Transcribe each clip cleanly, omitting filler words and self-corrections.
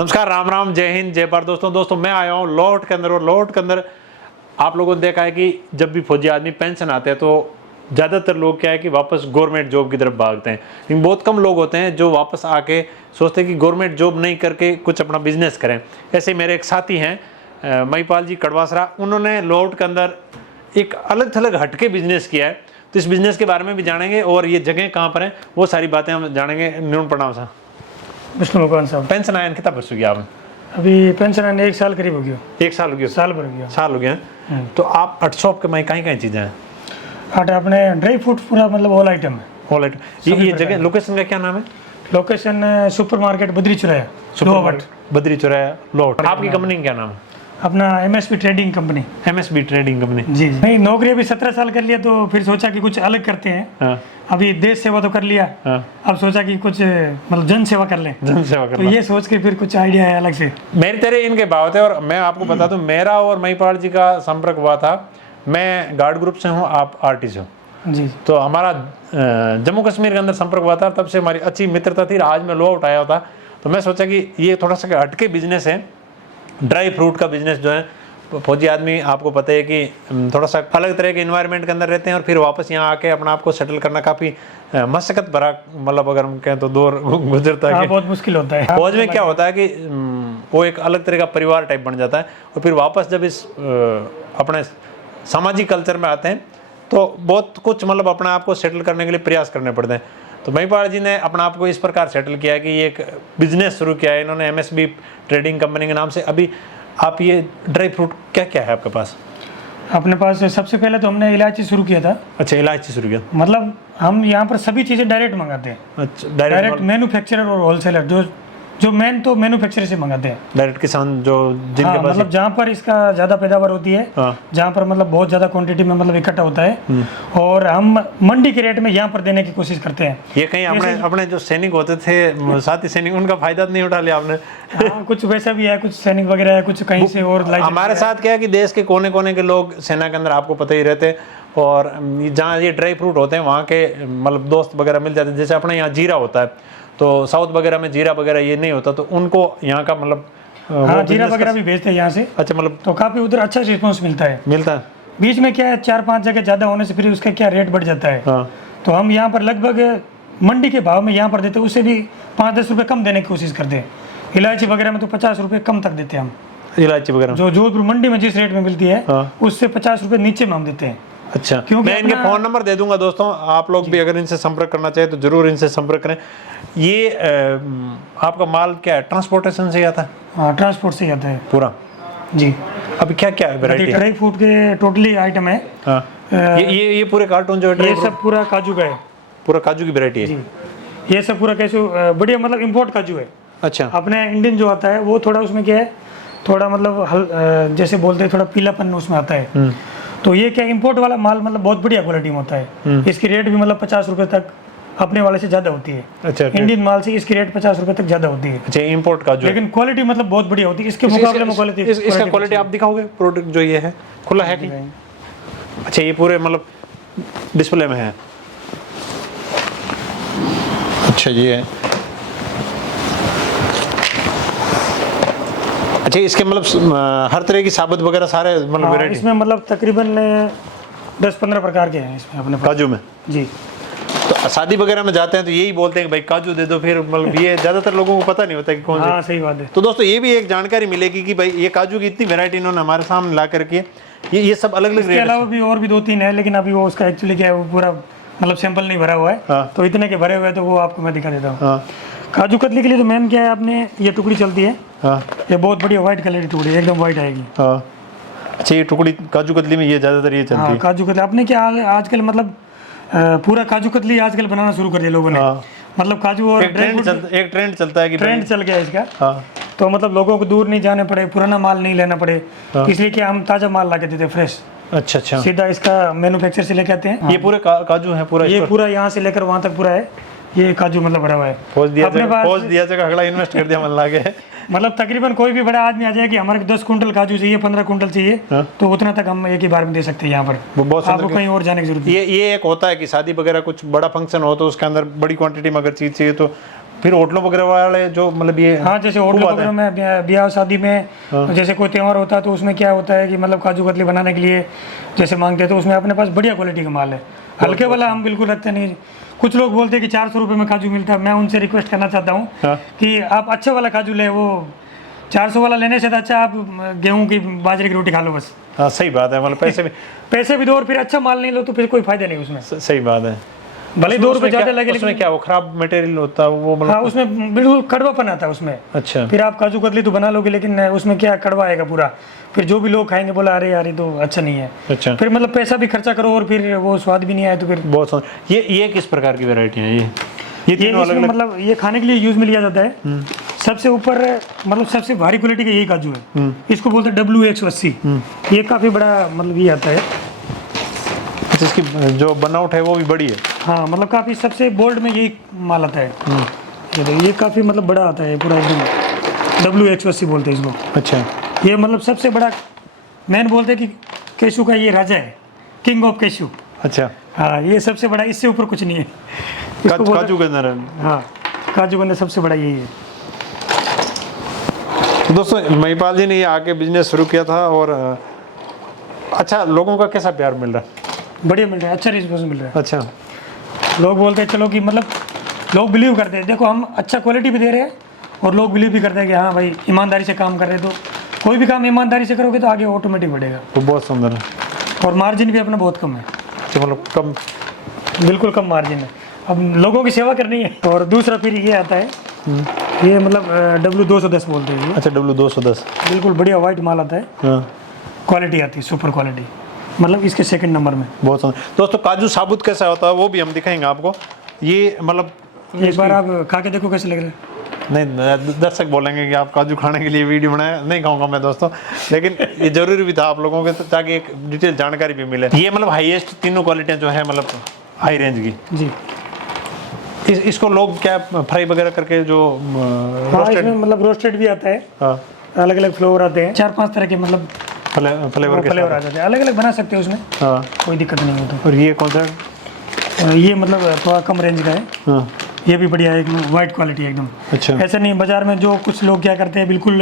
नमस्कार, राम राम, जय हिंद, जय भारत। दोस्तों मैं आया हूँ लोट के अंदर। और लोट के अंदर आप लोगों ने देखा है कि जब भी फौजी आदमी पेंशन आते हैं तो ज़्यादातर लोग क्या है कि वापस गवर्नमेंट जॉब की तरफ भागते हैं, लेकिन बहुत कम लोग होते हैं जो वापस आके सोचते हैं कि गवर्नमेंट जॉब नहीं करके कुछ अपना बिजनेस करें। ऐसे मेरे एक साथी हैं महिपाल जी कड़वासरा, उन्होंने लोट के अंदर एक अलग थलग हटके बिजनेस किया है। तो इस बिजनेस के बारे में भी जानेंगे और ये जगह कहाँ पर है वो सारी बातें हम जानेंगे। न्यून प्रणाम साहब। विष्णु भगवान साहब, पेंशन आया कितना वर्ष हो गया आपने? अभी पेंशन आने 1 साल करीब हो गया। 1 साल हो गया? साल भर हो गया। साल हो गया। तो आप 8 शॉप के में कहीं चीज़ें हैं? आटा अपने ड्राई फ्रूट पूरा मतलब ऑल आइटम है। All item. ये जगह लोकेशन का क्या नाम है? लोकेशन सुपर मार्केट बद्री चुराया, लोहावट। बद्री चुराया लोहावट। आपकी कंपनी का क्या नाम है? अपना MSB trading company. MSB trading company. जी नहीं, नौकरी अभी 17 साल कर लिया तो फिर सोचा कि कुछ अलग करते हैं। हाँ। अभी देश सेवा तो कर लिया। हाँ। अब सोचा कि कुछ मतलब जन सेवा कर लें। जन सेवा तो करना। ये सोच के फिर कुछ आइडिया है अलग से। मेरी तरह इनके भाव थे। और मैं आपको बता दूं, मेरा और महिपाल जी का संपर्क हुआ था। मैं गार्ड ग्रुप से हूँ, आप आरटी से हो। जी। तो हमारा जम्मू कश्मीर के अंदर संपर्क हुआ था, तब से हमारी अच्छी मित्रता थी। आज मैं लोहावट आया था तो मैं सोचा कि ये थोड़ा सा हटके बिजनेस है, ड्राई फ्रूट का बिजनेस जो है। फौजी आदमी आपको पता है कि थोड़ा सा अलग तरह के इन्वायरमेंट के अंदर रहते हैं और फिर वापस यहाँ आके अपना आपको सेटल करना काफ़ी मशक्कत भरा, मतलब अगर हम कहें तो दौर गुजरता है। बहुत मुश्किल होता है। फौज में क्या होता है कि वो एक अलग तरह का परिवार टाइप बन जाता है और फिर वापस जब इस अपने सामाजिक कल्चर में आते हैं तो बहुत कुछ मतलब अपने आप को सेटल करने के लिए प्रयास करने पड़ते हैं। तो महिपाल जी ने अपना आप को इस प्रकार सेटल किया है कि ये एक बिजनेस शुरू किया है इन्होंने एमएसबी ट्रेडिंग कंपनी के नाम से। अभी आप ये ड्राई फ्रूट क्या क्या है आपके पास? अपने पास सबसे पहले तो हमने इलायची शुरू किया था। अच्छा, इलायची शुरू किया। मतलब हम यहाँ पर सभी चीज़ें डायरेक्ट मंगाते हैं। अच्छा, डायरेक्ट मैन्युफैक्चरर और होलसेलर जो मेन तो मैन्युफैक्चरर से मंगाते हैं। डायरेक्ट किसान जो जिनके हाँ, पास मतलब जहाँ पर इसका ज़्यादा पैदावार होती है। हाँ। जहाँ पर मतलब बहुत ज़्यादा क्वांटिटी में मतलब इकट्ठा होता है और हम मंडी के रेट में यहाँ पर देने की कोशिश करते हैं। ये कहीं अपने जो सैनिक होते थे, साथी सैनिक, उनका फायदा नहीं उठा लिया आपने? हाँ, कुछ वैसा भी है, कुछ सैनिक वगैरह है, कुछ कहीं से और हमारे साथ क्या है कि देश के कोने कोने के लोग सेना के अंदर आपको पता ही रहते, और जहाँ ये ड्राई फ्रूट होते हैं वहाँ के मतलब दोस्त वगैरह मिल जाते हैं। जैसे अपने यहाँ जीरा होता है तो साउथ वगैरह में जीरा वगैरह ये नहीं होता, तो उनको यहाँ का मतलब हाँ, जीरा वगैरह भी भेजते हैं यहाँ से। अच्छा, मतलब तो काफ़ी उधर अच्छा रिस्पॉन्स मिलता है। बीच में क्या है, 4-5 जगह ज़्यादा होने से फिर उसका क्या रेट बढ़ जाता है। हाँ। तो हम यहाँ पर लगभग मंडी के भाव में यहाँ पर देते हैं, उससे भी 5-10 रुपये कम देने की कोशिश करते हैं। इलायची वगैरह में तो 50 रुपये कम तक देते हैं हम। इलायची वगैरह जो जोधपुर मंडी में जिस रेट में मिलती है हाँ। उससे 50 रुपये नीचे में हम देते हैं। अच्छा, क्योंकि मैं इनके फ़ोन नंबर दे दूंगा दोस्तों, आप लोग भी अगर इनसे संपर्क करना चाहे तो जरूर इनसे संपर्क करें। ये आपका माल क्या है, ट्रांसपोर्टेशन से आता है? हाँ, ट्रांसपोर्ट से आता है पूरा। जी। अभी क्या क्या वैरायटी? ड्राई फ्रूट के टोटली आइटम है। हाँ। ये पूरे कार्टून जो है ये सब पूरा काजू का है। पूरा काजू की वैरायटी है जी। ये सब पूरा कैसे बढ़िया मतलब इम्पोर्ट काजू है। अच्छा। अपने इंडियन जो आता है वो थोड़ा उसमें क्या है, थोड़ा मतलब जैसे बोलते हैं थोड़ा पीलापन उसमें आता है। तो ये क्या इम्पोर्ट वाला माल मतलब बहुत बढ़िया क्वालिटी में होता है। इसकी रेट भी मतलब 50 रुपये तक अपने वाले से ज़्यादा होती है। अच्छा, इंडियन माल से इसकी रेट 50 रुपये तक ज़्यादा होती है। अच्छा, इम्पोर्ट का जो लेकिन क्वालिटी मतलब बहुत बढ़िया होती है इसके मुकाबले में। क्वालिटी इसका क्वालिटी आप दिखाओगे? प्रोडक्ट जो ये है खुला है कि? अच्छा, ये पूरे मतलब डिस्प्ले में है। अच्छा, ये है। अच्छा, इसके मतलब हर तरह की साबुत वगैरह सारे मतलब वैरायटी इसमें मतलब तकरीबन 10-15 प्रकार के हैं इसमें अपने पास। काजू में? जी। तो शादी वगैरह में जाते हैं तो यही बोलते हैं कि भाई काजू दे दो, फिर मतलब ये ज़्यादातर लोगों को पता नहीं होता कि कौन हाँ, सही बात है। तो दोस्तों ये भी एक जानकारी मिलेगी कि भाई ये काजू की इतनी वैरायटी इन्होंने हमारे सामने ला करके ये सब अलग अलग। इसके अलावा भी और भी 2-3 है, लेकिन अभी वो उसका एक्चुअली क्या है, वो पूरा मतलब सैंपल नहीं भरा हुआ है। हाँ। तो इतने के भरे हुए हैं तो वो आपको मैं दिखा देता हूँ। हाँ। काजू कतली के लिए तो मैम क्या है, आपने ये टुकड़ी चलती है। हाँ। ये बहुत बढ़िया व्हाइट कलर की टुकड़ी, एकदम व्हाइट आएगी। हाँ। अच्छा, ये टुकड़ी काजू कतली में ये ज़्यादातर ये चलती हाँ, है। काजू कतली आपने क्या आजकल मतलब पूरा काजू कतली आजकल बनाना शुरू कर दिया लोगों ने। हाँ। मतलब काजू और एक ट्रेंड चलता है कि ट्रेंड चल गया इसका। हाँ। तो मतलब लोगों को दूर नहीं जाने पड़े, पुराना माल नहीं लेना पड़े। इसलिए क्या हम ताज़ा माल ला के देते हैं, फ्रेश। अच्छा अच्छा, सीधा इसका मैन्युफैक्चर से लेके आते हैं। ये पूरे काजू है पूरा? ये पूरा यहाँ से लेकर वहाँ तक पूरा है। ये काजू मतलब भरा हुआ है। पोज दिया जगह अगला इन्वेस्ट कर दिया मन लागे। मतलब तकरीबन कोई भी बड़ा आदमी आ जाए कि हमारे 10 कुंटल काजू चाहिए, 15 कुंटल चाहिए, तो उतना तक हम एक ही बार में दे सकते हैं यहाँ पर। बहुत आपको कहीं और जाने की जरूरत नहीं। ये एक होता है कि शादी वगैरह कुछ बड़ा फंक्शन हो तो उसके अंदर बड़ी क्वांटिटी में अगर चीज़ चाहिए तो फिर होटलों वगैरह वाले जो मतलब ये हाँ, जैसे होटल खूब आते वगैरह हैं। में ब्याह शादी में जैसे कोई त्यौहार होता है तो उसमें क्या होता है कि मतलब काजू कतली बनाने के लिए जैसे मांगते हैं तो उसमें अपने पास बढ़िया क्वालिटी का माल है। हल्के वाला हम बिल्कुल रखते नहीं। कुछ लोग बोलते हैं कि 400 रुपये में काजू मिलता है। मैं उनसे रिक्वेस्ट करना चाहता हूँ हाँ। कि आप अच्छा वाला काजू ले, वो 400 वाला लेने से तो अच्छा आप गेहूँ की बाजरे की रोटी खा लो बस। हाँ सही बात है, मतलब पैसे भी दो और फिर अच्छा माल नहीं लो तो फिर कोई फायदा नहीं उसमें। सही बात है। भले 2 रुपये ज़्यादा लगे उसमें लेकिन क्या वो खराब मटेरियल होता है वो मतलब। हाँ, उसमें बिल्कुल कड़वापन आता है उसमें। अच्छा फिर आप काजू कतली तो बना लोगे लेकिन उसमें क्या कड़वा आएगा पूरा। फिर जो भी लोग खाएंगे बोला अरे यार ये तो अच्छा नहीं है। अच्छा, फिर मतलब पैसा भी खर्चा करो और फिर वो स्वाद भी नहीं आए तो फिर बहुत सुंदर। ये किस प्रकार की वैरायटी है ये ये तीनों अलग इसमें अलग? मतलब ये खाने के लिए यूज में लिया जाता है। सबसे ऊपर मतलब सबसे भारी क्वालिटी का यही काजू है। इसको बोलते हैं WX80। ये काफी बड़ा मतलब ये आता है। इसकी जो बनावट है वो भी बड़ी है। हाँ, मतलब काफी सबसे बोल्ड में यही माल आता है। ये देखो, ये काफी मतलब बड़ा आता है पूरा एकदम। WX80 बोलते हैं इसको। अच्छा, ये मतलब सबसे बड़ा मैन बोलते हैं कि केशू का ये राजा है, किंग ऑफ केशू। अच्छा। हाँ, ये सबसे बड़ा, इससे ऊपर कुछ नहीं है। इसको बोलते- काजू के अंदर है। हाँ, काजू के अंदर सबसे बड़ा यही है। तो दोस्तों महिपाल जी ने ये आके बिजनेस शुरू किया था और अच्छा, लोगों का कैसा प्यार मिल रहा है? बढ़िया मिल रहा है, अच्छा रिस्पॉन्स मिल रहा है। अच्छा, लोग बोलते हैं चलो कि मतलब लोग बिलीव करते हैं, देखो हम अच्छा क्वालिटी भी दे रहे हैं और लोग बिलीव भी करते हैं कि हाँ भाई ईमानदारी से काम कर रहे हैं। तो कोई भी काम ईमानदारी से करोगे तो आगे ऑटोमेटिक बढ़ेगा। वो बहुत सुंदर है। और मार्जिन भी अपना बहुत कम है, तो मतलब कम, बिल्कुल कम मार्जिन है। अब लोगों की सेवा करनी है। और दूसरा फिर ये आता है, ये मतलब W210 बोलते हैं ये। अच्छा, W210। बिल्कुल बढ़िया वाइट माल आता है, हाँ, क्वालिटी आती है सुपर क्वालिटी, मतलब इसके सेकंड नंबर में। बहुत सुंदर। दोस्तों काजू साबुत कैसा होता है वो भी हम दिखाएंगे आपको। ये मतलब एक बार आप खा के देखो कैसे लग रहा है। नहीं, दर्शक बोलेंगे कि आप काजू खाने के लिए वीडियो बनाए, नहीं खाऊंगा मैं दोस्तों, लेकिन ये जरूरी भी था आप लोगों के ताकि एक डिटेल जानकारी भी मिले। ये मतलब हाईएस्ट तीनों क्वालिटियाँ जो है मतलब हाई रेंज की जी। इसको लोग क्या फ्राई वगैरह करके जो हाँ, रोस्टेड, इसमें मतलब रोस्टेड भी आता है, हाँ, अलग अलग फ्लेवर आते हैं, 4-5 तरह के मतलब फ्लेवर के फ्लेवर साथ। आ जाते हैं, अलग अलग बना सकते हैं उसमें, हाँ, कोई दिक्कत नहीं होती। और ये कौन सा? ये मतलब थोड़ा कम रेंज का है, हाँ, ये भी बढ़िया है, एकदम वाइट क्वालिटी एकदम। अच्छा। ऐसा नहीं बाजार में जो कुछ लोग क्या करते हैं बिल्कुल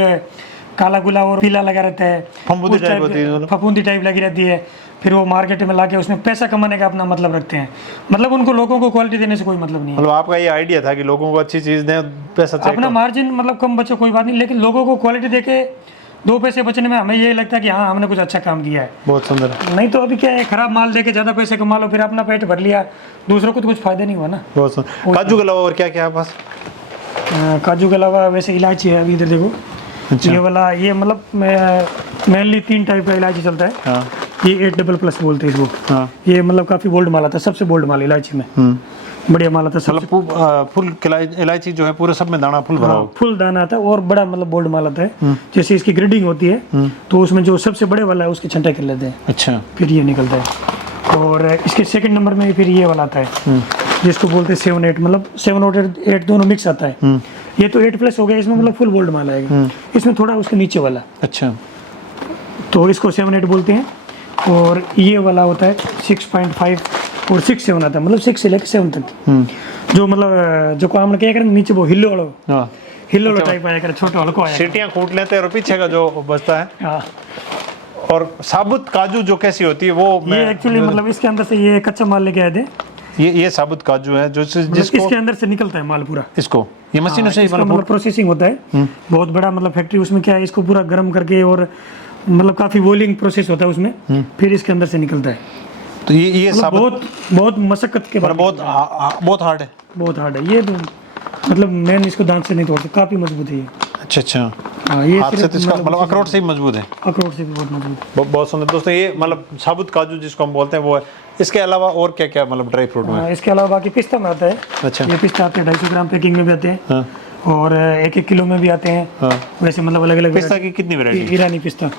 काला गुला और पीला लगा रहता है, फफूंदी उस टाइप टाइप होती है मतलब। फफूंदी टाइप लगी रहती है। फिर वो मार्केट में लाके उसमें पैसा कमाने का अपना मतलब रखते हैं, मतलब उनको लोगों को क्वालिटी देने से कोई मतलब नहीं है। मतलब आपका ये आइडिया था कि लोगों को अच्छी चीज दें, पैसा चाहिए अपना मार्जिन मतलब कम बचे कोई बात नहीं, लेकिन लोगों को क्वालिटी देके 2 पैसे बचने में हमें यही लगता है कि हाँ हमने कुछ अच्छा काम किया है। बहुत सुंदर, नहीं तो अभी क्या है, खराब माल देके ज़्यादा पैसे कमा लो, फिर अपना पेट भर लिया, दूसरों को तो कुछ फायदा नहीं हुआ ना। बहुत सुंदर। काजू के अलावा और क्या क्या है पास? काजू के अलावा वैसे इलायची है, अभी इधर देखो। अच्छा। ये वाला ये मतलब मेनली 3 टाइप का इलायची चलता है। हाँ, ये 8++ बोलते हैं इसको। हाँ, ये मतलब काफ़ी बोल्ड माल आता है, सबसे बोल्ड माल इलायची में, बढ़िया माल आता है। सबसे मतलब फुल इलायची जो है पूरे सब में दाना फुल भरा हो। फुल दाना आता है और बड़ा मतलब बोल्ड माल आता है। जैसे इसकी ग्रेडिंग होती है तो उसमें जो सबसे बड़े वाला है उसकी छंटाई कर लेते हैं, अच्छा, फिर ये निकलता है। और इसके सेकंड नंबर में फिर ये वाला आता है जिसको बोलते हैं 7-8, मतलब 7 और 8 दोनों मिक्स आता है। ये तो 8+ हो गया, इसमें मतलब फुल बोल्ड माल आएगा। इसमें थोड़ा उसके नीचे वाला, अच्छा, तो इसको 7-8 बोलते हैं। और ये वाला होता है 6.5 और 6-7 आता है, मतलब 6 से लेकर 7 तक। जो मतलब जो काम क्या करें नीचे वो हिल्लो वाला, हाँ, हिल्लो वाला टाइप आया कर, छोटा हल्को आया। सीटियाँ कूट लेते हैं और पीछे का जो बचता है। हाँ, और साबुत काजू जो कैसी होती है वो ये एक्चुअली मतलब इसके अंदर से ये कच्चा माल लेके आए थे, ये साबुत काजू है जो जिसको इसके अंदर से निकलता है माल पूरा। इसको ये मशीनों से ही इसका मतलब मतलब प्रोसेसिंग होता है, बहुत बड़ा मतलब फैक्ट्री, उसमें क्या है इसको पूरा गर्म करके और मतलब काफी वॉलिंग प्रोसेस होता है उसमें, फिर इसके अंदर से निकलता है। तो ये मतलब साबुत बहुत बहुत मशक्कत के बाद बहुत हार्ड है। बहुत हार्ड है ये तो, मतलब मैंने इसको दांत से नहीं तोड़ता, काफी मजबूत है ये। अच्छा, अच्छा, हाँ, ये हाथ से सिर्फ तो इसका मतलब अखरोट से ही मजबूत है। अखरोट से भी बहुत मजबूत है। बहुत सुंदर दोस्तों, ये मतलब साबुत काजू जिसको हम बोलते हैं वो है। इसके अलावा और क्या क्या मतलब ड्राई फ्रूट में? इसके अलावा बाकी पिस्ता में आता है। अच्छा, ये पिस्ता आते हैं 250 ग्राम पैकिंग में भी आते हैं, हाँ, और 1-1 किलो में भी आते हैं। हाँ। वैसे मतलब अलग अलग पिस्ता की कितनी वैरायटी? ईरानी पिस्ता,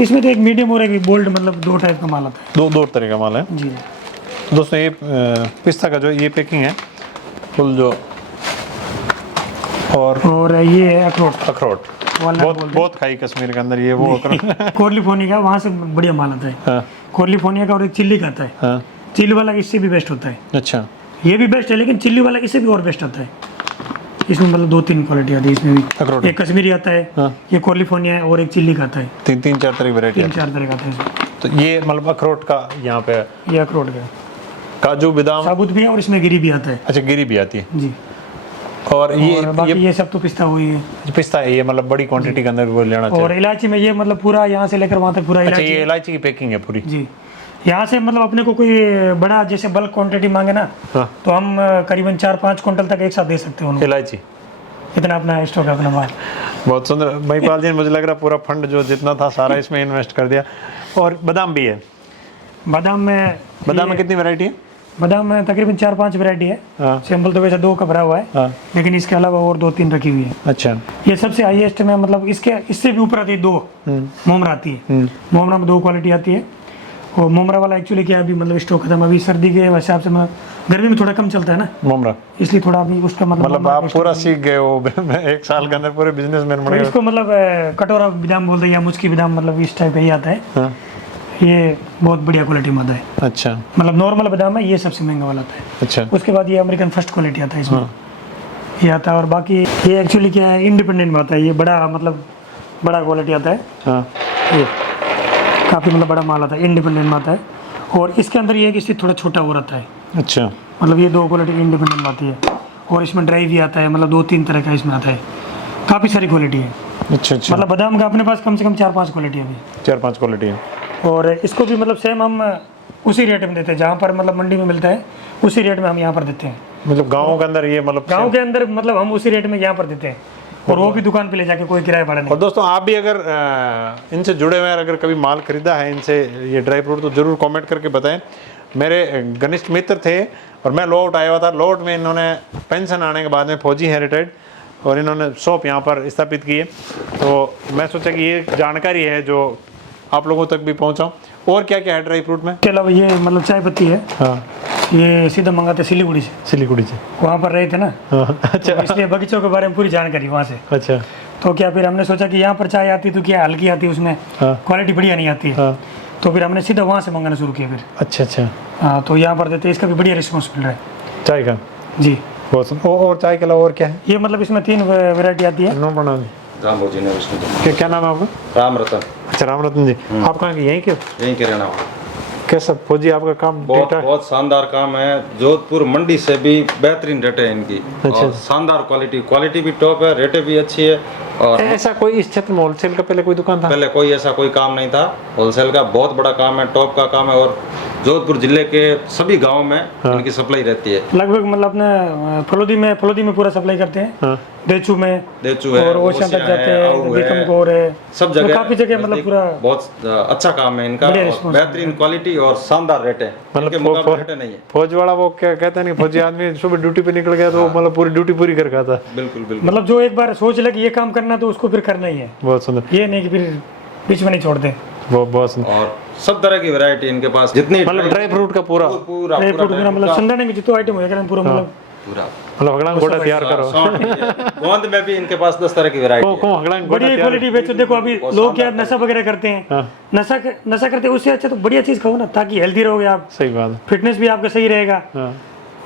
इसमें तो एक मीडियम और एक बोल्ड, मतलब 2 टाइप का माल आता दो तरह का माल है है। जी, दोस्तों। ये पिस्ता का जो ये पैकिंग है फुल जो, और ये है अखरोट, अखरोट वालनट बहुत बोलते हैं। बहुत खाई कश्मीर के अंदर ये वो अखरोट। कोर्लिफोर्निया का, वहाँ से बढ़िया माल आता है। हाँ, कोर्लिफोर्निया का, और एक चिल्ली का आता है। हाँ, चिल्ली वाला इससे भी बेस्ट होता है। अच्छा, ये भी बेस्ट है, लेकिन चिल्ली वाला इससे भी और बेस्ट आता है। इसमें मतलब 2-3 क्वालिटी आती है इसमें अखरोट। भी। एक कश्मीरी आता है, हाँ। ये कैलिफोर्निया है और एक चिल्ली का आता है। तीन चार तरह की वैरायटी 3-4 तरह का आता है इसमें। तो ये मतलब अखरोट का यहाँ पे है। ये अखरोट का काजू बादाम, साबुत भी है और इसमें गिरी भी आता है अच्छा गिरी भी आती है। जी। और और बाकी ये सब तो पिस्ता हुई है। पिस्ता है, ये मतलब बड़ी क्वांटिटी के अंदर वो लेना चाहिए। और इलायची में ये मतलब पूरा यहाँ से लेकर वहाँ तक पूरा अच्छा इलायची ये इलायची की पैकिंग है पूरी। जी। यहाँ से मतलब अपने को कोई बड़ा जैसे बल्क क्वांटिटी मांगे ना, हाँ। तो हम करीबन 4-5 क्विंटल तक एक साथ दे सकते हैं उनको। इलायची इतना अपना स्टॉक है अपना माल। बहुत सुंदर महिपाल जी, मुझे लग रहा है पूरा फंड जो जितना था सारा इसमें इन्वेस्ट कर दिया। और बादाम भी है। बादाम में कितनी वैरायटी है? बादाम में तकरीबन 4-5 वैरायटी है। हाँ। सैंपल तो वैसे 2 का भरा हुआ है, हाँ। लेकिन इसके अलावा और 2-3 रखी हुई है। अच्छा। ये सबसे हाईएस्ट में मतलब इससे भी ऊपर आती है 2 मोमरा आती है। मोमरा में 2 क्वालिटी आती है। और मोमरा वाला एक्चुअली क्या अभी मतलब स्टॉक खत्म, अभी सर्दी के हिसाब से गर्मी में थोड़ा कम चलता है ना मोमरा, इसलिए थोड़ा अभी उसका मतलब आप पूरा सीख गए हो 1 साल के अंदर पूरे बिजनेसमैन तो बन गए। इसको मतलब कटोरा बादाम बोलते हैं या मुचकी बादाम, मतलब इस टाइप का ही आता है। हाँ। ये बहुत बढ़िया क्वालिटी में आता है। अच्छा मतलब नॉर्मल बादाम है, ये सबसे महंगा वाला आता है। अच्छा। उसके बाद ये अमेरिकन फर्स्ट क्वालिटी आता है इसमें। हाँ। ये आता है। और बाकी ये एक्चुअली क्या है, इंडिपेंडेंट में आता है। ये बड़ा मतलब बड़ा क्वालिटी आता है। हाँ। ये काफ़ी मतलब बड़ा माल आता है, इंडिपेंडेंट में आता है। और इसके अंदर ये है कि इससे थोड़ा छोटा और आता है। अच्छा। मतलब ये 2 क्वालिटी इंडिपेंडेंट में आती है। और इसमें ड्राई भी आता है, मतलब 2-3 तरह का इसमें आता है। काफ़ी सारी क्वालिटी है। अच्छा अच्छा। मतलब बादाम का अपने पास कम से कम 4-5 क्वालिटी है अभी। 4-5 क्वालिटी है। और इसको भी मतलब सेम हम उसी रेट में देते हैं जहाँ पर मतलब मंडी में मिलता है, उसी रेट में हम यहाँ पर देते हैं। मतलब गाँव के अंदर ये मतलब गांव के अंदर मतलब हम उसी रेट में यहाँ पर देते हैं। और वो भी दुकान पे ले जाके, कोई किराया भाड़ा नहीं। और दोस्तों आप भी अगर इनसे जुड़े हुए हैं, अगर कभी माल खरीदा है इनसे ये ड्राई फ्रूट, तो ज़रूर कमेंट करके बताएं। मेरे घनिष्ठ मित्र थे और मैं लौट आया हुआ था। लौट में इन्होंने पेंशन आने के बाद में फौजी हैं रिटायर्ड, और इन्होंने शॉप यहाँ पर स्थापित की है। तो मैं सोचा कि ये जानकारी है जो आप लोगों तक भी पहुँचाऊँ। और क्या क्या है ड्राई फ्रूट में? इसके अलावा ये मतलब चाय पत्ती है। हाँ। ये सीधा मंगाते सिलीगुड़ी से। सिलीगुड़ी से वहाँ पर रहे थे ना। हाँ। अच्छा तो इसलिए बगीचों के बारे में पूरी जानकारी वहाँ से। अच्छा। तो क्या फिर हमने सोचा कि यहाँ पर चाय आती तो क्या हल्की आती है, उसमें हाँ। क्वालिटी बढ़िया नहीं आती है। हाँ। तो फिर हमने सीधा वहाँ से मंगाना शुरू किया फिर। अच्छा अच्छा। हाँ, तो यहाँ पर देते हैं, इसका भी बढ़िया रिस्पॉन्स मिल रहा है चाय का जी। बहुत सुंदर। और चाय के अलावा और क्या है? ये मतलब इसमें 3 वैरायटी आती है। नो बना राम भोजी ने विष्णु क्या नाम है आपका? राम रतन, अच्छा राम रतन जी, आप कहाँ के? यहीं के? यहीं के रहना वाला। कैसा फौजी आपका काम? बहुत ठीक-ठाक? बहुत शानदार काम है। जोधपुर मंडी से भी बेहतरीन रेट है इनकी। अच्छा। और शानदार क्वालिटी भी टॉप है, रेटें भी अच्छी है। और ऐसा कोई इस क्षेत्र में होलसेल का पहले कोई दुकान था? पहले कोई ऐसा कोई काम नहीं था। होलसेल का बहुत बड़ा काम है, टॉप का काम है। और जोधपुर जिले के सभी गाँव में इनकी सप्लाई रहती है। लगभग मतलब अपने फलोदी में पूरा सप्लाई करते हैं। हाँ। देचू में, देचू है, और ओशन तक ओसिया जाते है, हैं, आऊ है, बीकमगौर है, सब तो जगह काफी जगह मतलब पूरा बहुत अच्छा काम है इनका। बढ़िया और response बेहतरीन क्वालिटी और शानदार रेट है। मतलब इनके मुकाबले रेटें नहीं है। फौज वाला वो क्या कहते हैं नहीं, फौजी आदमी सुबह ड्यूटी पे निकल गया तो मतलब पूरी ड्यूटी पूरी कर खाता। बिल्कुल बिल्कुल। मतलब जो एक बार सोच ले कि ये काम करना तो उसको फिर करना ही है। बहुत सुंदर। ये नहीं कि फिर बीच में नहीं छोड़ते। बहुत सुंदर। और सब तरह की वैरायटी इनके पास, जितनी मतलब ड्राई फ्रूट का पूरा पूरा ड्राई फ्रूट का मतलब संदाने में जितना आइटम होगा पूरा मतलब पूरा मतलब हगड़ा घोड़ा तैयार करो। गोंद में भी इनके पास 10 तरह की वैरायटी है। को हगड़ा घोड़ा बढ़िया तैयार। क्वालिटी बेचो। देखो अभी लोग क्या नशा वगैरह करते हैं, हाँ। नशा करते हैं, उससे अच्छा तो बढ़िया चीज खाओ ना, ताकि हेल्दी रहोगे आप, सही बात है। फिटनेस भी आपका सही रहेगा। हाँ।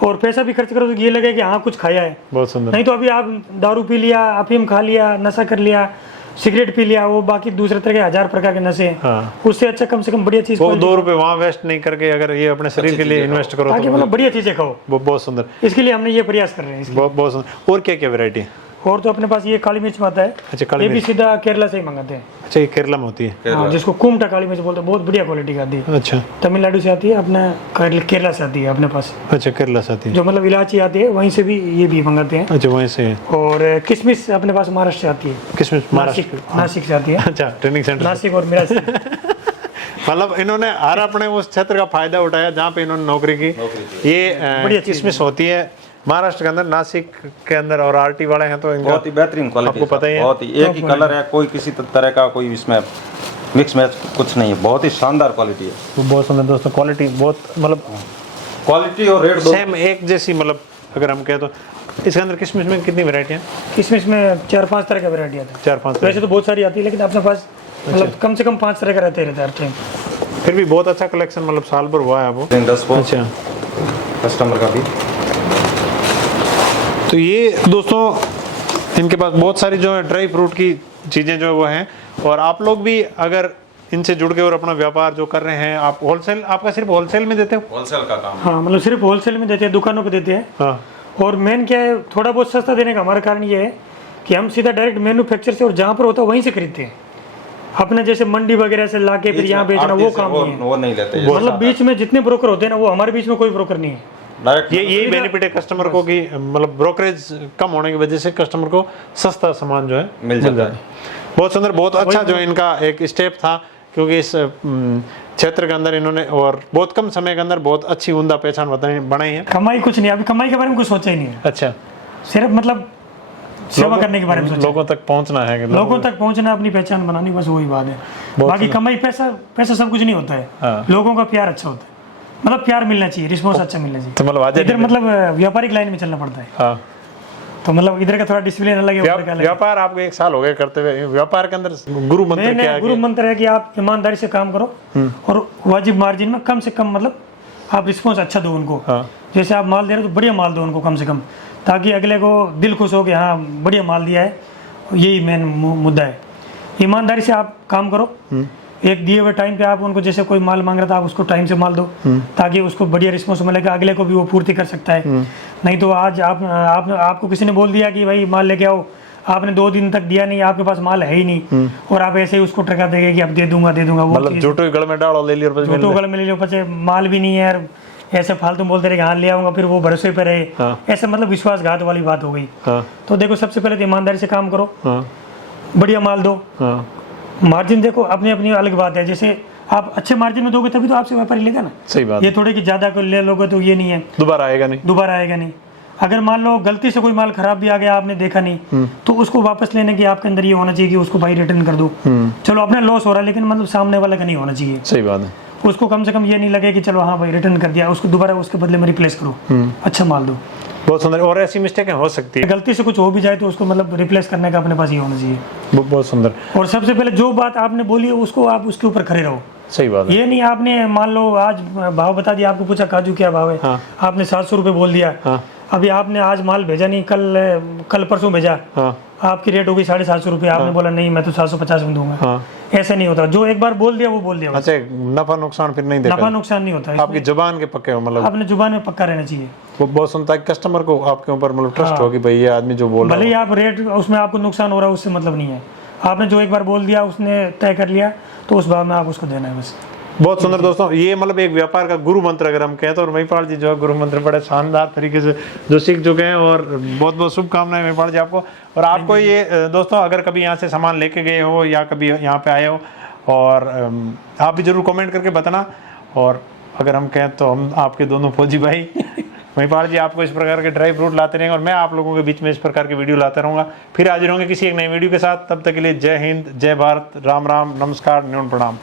और पैसा भी खर्च करो तो ये लगे कि हाँ कुछ खाया है। बहुत सुंदर। नहीं तो अभी आप दारू पी लिया, अफीम खा लिया, नशा कर लिया, सिगरेट पी लिया, वो बाकी दूसरे तरह के 1000 प्रकार के नशे हैं। हाँ। उससे अच्छा कम से कम बढ़िया चीज वो खाओ, 2 रुपए वहाँ वेस्ट नहीं करके अगर ये अपने शरीर के लिए इन्वेस्ट करो ताकि तो मतलब बढ़िया चीजें खाओ। वो बहुत सुंदर। इसके लिए हमने ये प्रयास कर रहे हैं। बहुत सुंदर। और क्या क्या वैरायटी है? और तो अपने पास ये काली मिर्च में आता है। अच्छा काली ये भी मिर्च। सीधा केरला से ही मंगाते हैं। अच्छा ये केरला में होती है? हाँ, जिसको कुमटा काली मिर्च बोलते हैं, बहुत बढ़िया क्वालिटी का आती है। अच्छा तमिलनाडु से आती है, अपना केरला से आती है अपने पास। अच्छा केरला से आती है। जो मतलब इलायची आती है वहीं से भी ये भी मंगाते हैं। अच्छा वहीं से है। और किशमिश अपने पास महाराष्ट्र से आती है। किसमें? महाराष्ट्र। नासिक से आती है। अच्छा ट्रेनिंग सेंटर। नासिक और मिराज से। मतलब इन्होंने हर अपने उस क्षेत्र का फायदा उठाया जहाँ पे इन्होंने नौकरी की। ये किशमिश होती है महाराष्ट्र के अंदर, नासिक के अंदर, और आरटी वाले हैं तो इनका बहुत ही बेहतरीन क्वालिटी। आपको पता ही है। बहुत ही एक ही कलर है, कोई किसी तरह का कोई इसमें मिक्स मैच कुछ नहीं है। बहुत ही शानदार क्वालिटी है। वो बहुत सुंदर दोस्तों। क्वालिटी बहुत मतलब क्वालिटी और रेट सेम एक जैसी। मतलब अगर हम कहें तो इसके अंदर किशमिश में कितनी वैरायटी है? किशमिश में 4-5 तरह का वैरायटी आता है। 4-5 वैसे तो बहुत सारी आती है, लेकिन अपने पास मतलब कम से कम 5 तरह का रहता ही रहता है हर टाइम। फिर भी बहुत अच्छा कलेक्शन मतलब साल भर हुआ है वो। 10 अच्छा कस्टमर का भी। तो ये दोस्तों इनके पास बहुत सारी जो है ड्राई फ्रूट की चीज़ें जो है वो हैं। और आप लोग भी अगर इनसे जुड़ के और अपना व्यापार जो कर रहे हैं, आप होलसेल, आपका सिर्फ होलसेल में देते हो? होलसेल का काम। हाँ मतलब सिर्फ होलसेल में देते हैं, दुकानों को देते हैं। हाँ। और मेन क्या है, थोड़ा बहुत सस्ता देने का हमारा कारण ये है कि हम सीधा डायरेक्ट मैन्युफैक्चर से और जहाँ पर होता है वहीं से खरीदते हैं। अपने जैसे मंडी वगैरह से लाके फिर यहाँ बेचना वो काम नहीं है। वो नहीं लेते ये। मतलब बीच में जितने ब्रोकर होते हैं ना, वो हमारे बीच में कोई ब्रोकर नहीं है। डायरेक्ट ये यही बेनिफिट है कस्टमर को कि मतलब ब्रोकरेज कम होने की वजह से कस्टमर को सस्ता सामान जो है मिल जाता है। बहुत सुंदर, बहुत अच्छा जो है इनका एक स्टेप था, क्योंकि इस क्षेत्र के अंदर इन्होंने और बहुत कम समय के अंदर बहुत अच्छी उम्दा पहचान बनाई है। कमाई कुछ नहीं, अभी कमाई के बारे में कुछ सोचा ही नहीं है। अच्छा, सिर्फ मतलब सेवा करने के बारे में सोचा। लोगों तक पहुंचना है कि लोगों तक पहुंचना, अपनी पहचान बनानी, बस वही बात है। बाकी कमाई पैसा सब कुछ नहीं होता है। हाँ। लोगों का प्यार अच्छा होता है, मतलब प्यार मिलना चाहिए, रिस्पॉन्स अच्छा मिलना चाहिए। तो मतलब आज इधर मतलब व्यापारिक लाइन में चलना पड़ता है। हाँ। तो मतलब इधर का थोड़ा डिसिप्लिन अलग है, उधर का अलग है। व्यापार आपको 1 साल हो गए करते हुए, व्यापार के अंदर गुरु मंत्र क्या है? गुरु मंत्र है कि आप ईमानदारी से काम करो और वाजिब मार्जिन में कम से कम, मतलब आप रिस्पॉन्स अच्छा दो उनको। हाँ। जैसे आप माल दे रहे हो तो बढ़िया माल दो उनको कम से कम, ताकि अगले को दिल खुश हो कि हाँ बढ़िया माल दिया है। यही मेन मुद्दा है। ईमानदारी से आप काम करो, एक दिए हुए टाइम पे आप उनको, जैसे कोई माल मांग रहा था आप उसको टाइम से माल दो, ताकि उसको बढ़िया रिस्पॉन्स मिलेगा, अगले को भी वो पूर्ति कर सकता है। नहीं तो आज आपको किसी ने बोल दिया कि भाई माल लेके आओ, आपने 2 दिन तक दिया नहीं, आपके पास माल है ही नहीं, और आप ऐसे ही उसको टका देंगे कि अब दे दूंगा वो मतलब झूठो गल में डालो, ले लियो, झूठो गल में ले लो, पचे माल भी नहीं है यार, ऐसे फालतू बोलते रहे हाँ ले आऊंगा, फिर वो भरोसे पे रहे। हाँ। ऐसे मतलब विश्वासघात वाली बात हो गई। हाँ। तो देखो सबसे पहले तो ईमानदारी से काम करो, हाँ। बढ़िया माल दो। हाँ। मार्जिन देखो अपनी अपनी अलग बात है, जैसे आप अच्छे मार्जिन में दोगे तभी तो आपसे व्यापारी लेगा ना। सही बात। ये थोड़े कि ज्यादा को ले लोगे तो ये नहीं है, दोबारा आएगा नहीं। दोबारा आएगा नहीं। अगर मान लो गलती से कोई माल खराब भी आ गया, आपने देखा नहीं, तो उसको वापस लेने की आपके अंदर ये होना चाहिए कि उसको भाई रिटर्न कर दो। चलो अपना लॉस हो रहा है, लेकिन मतलब सामने वाला का नहीं होना चाहिए। सही बात है। उसको कम से कम ये नहीं लगे कि चलो हाँ भाई रिटर्न कर दिया, उसको दोबारा उसके बदले में रिप्लेस करो, अच्छा माल दो। बहुत सुंदर। और ऐसी मिस्टेकें हो सकती है, गलती से कुछ हो भी जाए तो उसको मतलब रिप्लेस करने का अपने पास ये होना चाहिए। बहुत सुंदर। और सबसे पहले जो बात आपने बोली है उसको आप उसके ऊपर खड़े रहो। सही बात है। ये नहीं आपने मान लो आज भाव बता दिया, आपको पूछा काजू क्या भाव है, हाँ। आपने 700 रुपये बोल दिया। हाँ। अभी आपने आज माल भेजा नहीं, कल परसों भेजा, हाँ। आपकी रेट होगी 750 रुपये, आपने बोला नहीं मैं तो 750 में दूंगा। हाँ। ऐसा नहीं होता, जो एक बार बोल दिया वो बोल दिया। अच्छा, नफा नुकसान फिर नहीं देखा? नफा नुकसान नहीं होता, आपकी जुबान के पक्के हो, मतलब अपने जुबान में पक्का रहना चाहिए। वो बहुत सुनता है कस्टमर को आपके ऊपर मतलब ट्रस्ट हो कि भाई ये आदमी जो बोल रहा भले ही आप रेट उसमें आपको नुकसान हो रहा है, उससे मतलब नहीं है। आपने जो एक बार बोल दिया, उसने तय कर लिया, तो उस भाव में आप उसको देना है बस। बहुत सुंदर दोस्तों, ये मतलब एक व्यापार का गुरु मंत्र अगर हम कहें तो, और महिपाल जी जो है गुरु मंत्र बड़े शानदार तरीके से जो सीख चुके हैं, और बहुत बहुत शुभकामनाएं महिपाल जी आपको। और आपको ये दोस्तों अगर कभी यहाँ से सामान लेके गए हो या कभी यहाँ पे आए हो, और आप भी जरूर कमेंट करके बताना। और अगर हम कहें तो हम आपके दोनों फौजी भाई महिपाल जी आपको इस प्रकार के ड्राई फ्रूट लाते रहेंगे, और मैं आप लोगों के बीच में इस प्रकार की वीडियो लाता रहूँगा। फिर हाजिर होंगे किसी एक नई वीडियो के साथ, तब तक के लिए जय हिंद, जय भारत, राम राम, नमस्कार, न्यून प्रणाम।